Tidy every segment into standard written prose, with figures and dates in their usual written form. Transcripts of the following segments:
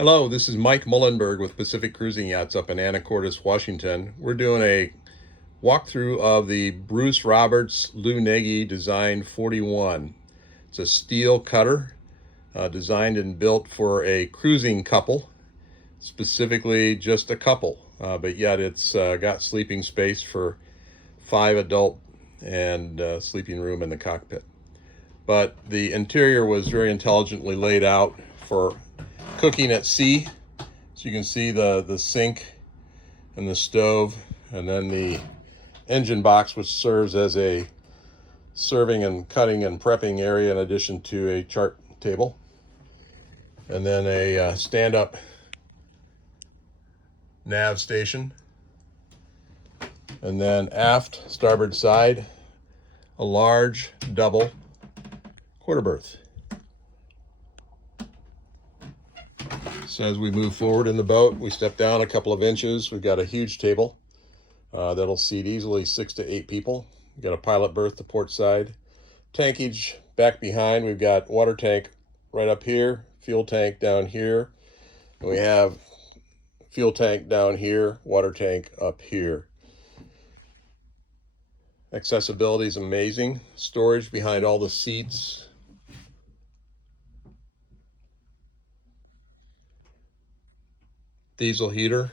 Hello, this is Mike Mullenberg with Pacific Cruising Yachts up in Anacortes, Washington. We're doing a walkthrough of the Bruce Roberts-Nagy Design 41. It's a steel cutter designed and built for a cruising couple, specifically just a couple, but yet it's got sleeping space for 5 adult and sleeping room in the cockpit. But the interior was very intelligently laid out for cooking at sea. So you can see the sink and the stove, and then the engine box, which serves as a serving and cutting and prepping area in addition to a chart table, and then a stand-up nav station, and then aft starboard side a large double quarter berth. So as we move forward in the boat, we step down a couple of inches. We've got a huge table that'll seat easily 6 to 8 people. We've got a pilot berth to port side. Tankage back behind. We've got water tank right up here, fuel tank down here. And we have fuel tank down here, water tank up here. Accessibility is amazing. Storage behind all the seats. Diesel heater.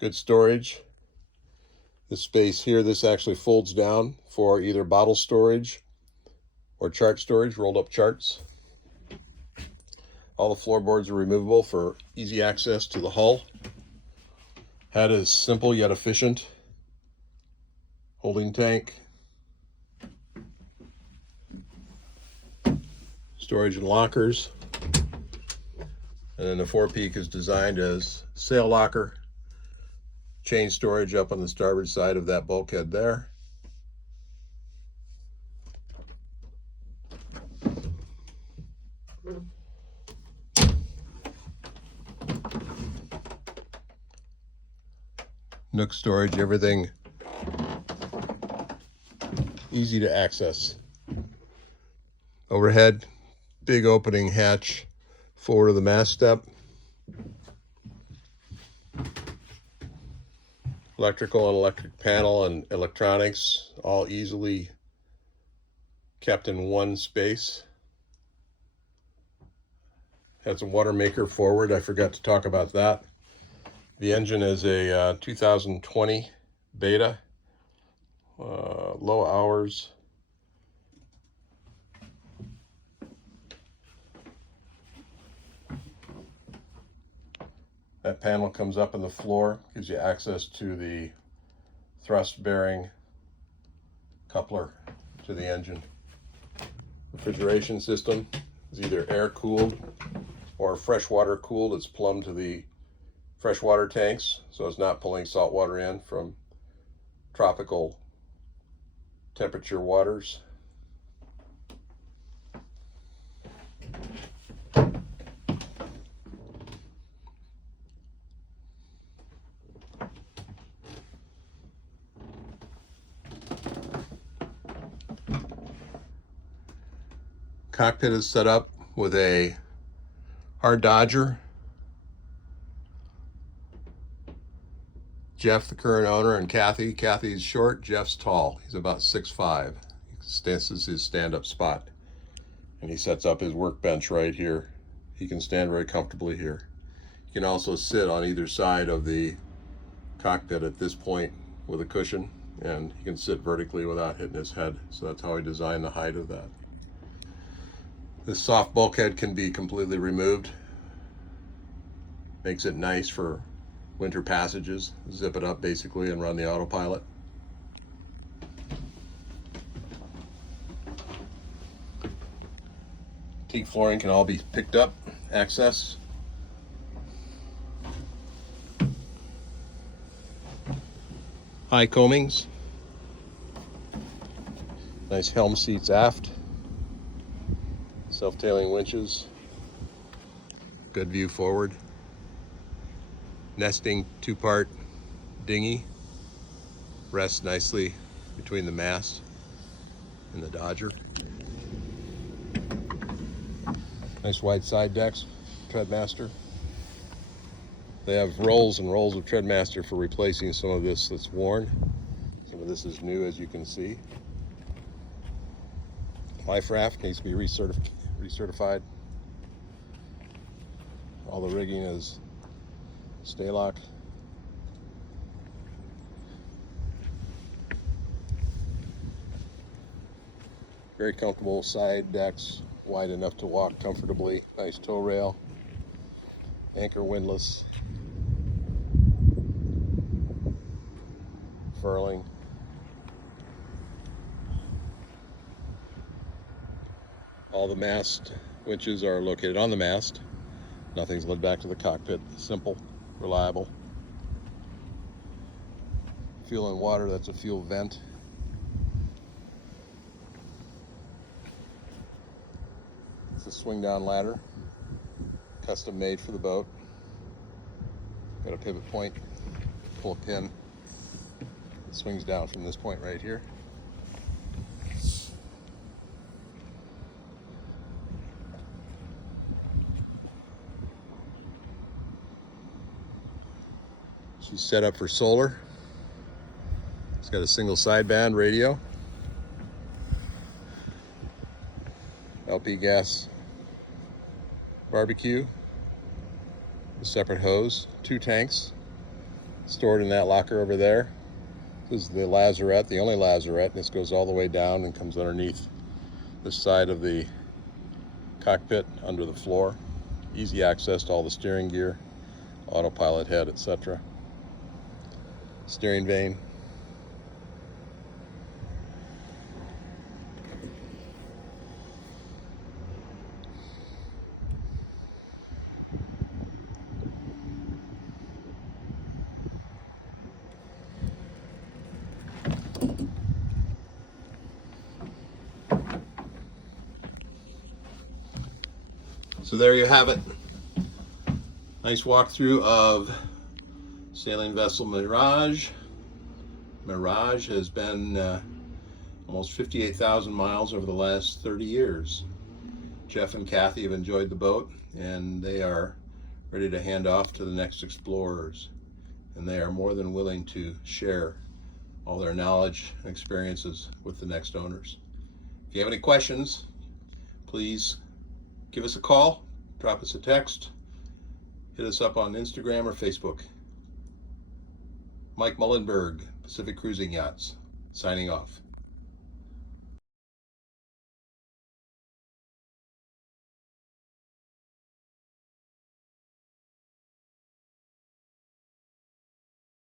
Good storage. This space here, this actually folds down for either bottle storage or chart storage, rolled up charts. All the floorboards are removable for easy access to the hull. Head is simple yet efficient. Holding tank. Storage and lockers. And then the forepeak is designed as sail locker. Chain storage up on the starboard side of that bulkhead there. Nook storage, everything easy to access. Overhead, big opening hatch forward of the mast step. Electrical and electric panel and electronics all easily kept in one space. Has a water maker forward. I forgot to talk about that. The engine is a 2020 beta, low hours. That panel comes up in the floor, gives you access to the thrust bearing coupler to the engine. Refrigeration system is either air cooled or freshwater cooled. It's plumbed to the freshwater tanks, so it's not pulling salt water in from tropical temperature waters. Cockpit is set up with a hard Dodger. Jeff, the current owner, and Kathy. Kathy's short, Jeff's tall. He's about 6'5". This is his stand-up spot. And he sets up his workbench right here. He can stand very comfortably here. He can also sit on either side of the cockpit at this point with a cushion, and he can sit vertically without hitting his head. So that's how he designed the height of that. This soft bulkhead can be completely removed. Makes it nice for winter passages. Zip it up basically and run the autopilot. Teak flooring can all be picked up, access. High coamings. Nice helm seats aft. Self-tailing winches. Good view forward. Nesting 2-part dinghy. Rests nicely between the mast and the Dodger. Nice wide side decks, Treadmaster. They have rolls and rolls of Treadmaster for replacing some of this that's worn. Some of this is new, as you can see. Life raft needs to be recertified. All the rigging is Staylock. Very comfortable side decks, wide enough to walk comfortably. Nice tow rail. Anchor windlass. Furling. All the mast winches are located on the mast. Nothing's led back to the cockpit. Simple, reliable. Fuel and water, that's a fuel vent. It's a swing down ladder, custom made for the boat. Got a pivot point, pull a pin. It swings down from this point right here. She's set up for solar. It's got a single sideband radio. LP gas barbecue. A separate hose. 2 tanks stored in that locker over there. This is the lazarette, the only lazarette. This goes all the way down and comes underneath this side of the cockpit under the floor. Easy access to all the steering gear, autopilot head, etc. Steering vane. So there you have it. Nice walkthrough of sailing vessel Mirage. Mirage has been almost 58,000 miles over the last 30 years. Jeff and Kathy have enjoyed the boat, and they are ready to hand off to the next explorers. And they are more than willing to share all their knowledge and experiences with the next owners. If you have any questions, please give us a call, drop us a text, hit us up on Instagram or Facebook. Mike Mullenberg, Pacific Cruising Yachts, signing off.